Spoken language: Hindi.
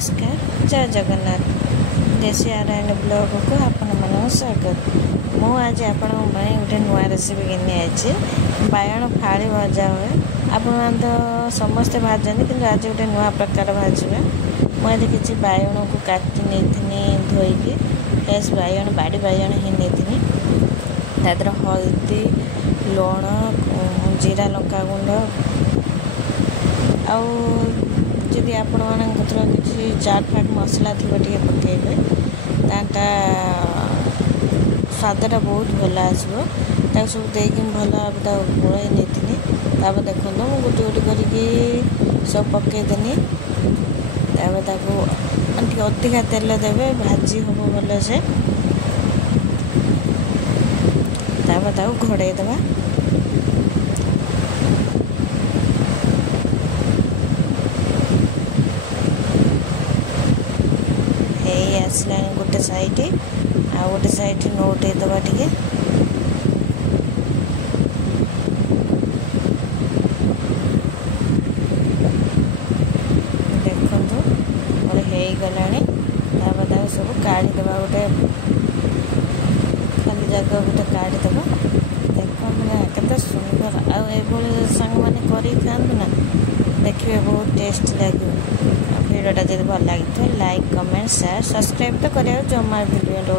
नमस्कार जय जगन्नाथ देशी नारायण ब्लॉग को आपण स्वागत। मु आज आपण गोटे नुआ रेसिपी घिनी आई बायण फाड़ी भजा हुए। आपण तो समस्ते भाजती कि आज गोटे नुआ प्रकार भाजवे। मुझे किसी बायण को काटी नहीं धोईकी फ्रेश बायण बाड़ी बायण ही नहीं तादर हल्दी लुण जीरा लंका गुंड आदि आपण मानक किसी चाट फाट मसला थी पकेबे ताटा स्वादटा बहुत भल आसो सब देकी भल भाव गोल नहीं देखो मुझे गोटे गोटे करके सब पकईदेनी अधिका तेल देवे भाजी हम भल से घोड़े देवा। आसला गोटे साइड आ गोटे साइड नौटे दबा टे देखु मोर हो सब काढ़ीदे गोटे खाली जगह गोटे काढ़ीदे देख मैंने सुंदर आई सांग मैंने कर देखिए बहुत टेस्ट लगे। वीडियोटा जब भल लगी लाइक कमेंट शेयर सब्सक्राइब तो करें जमा वीडियो।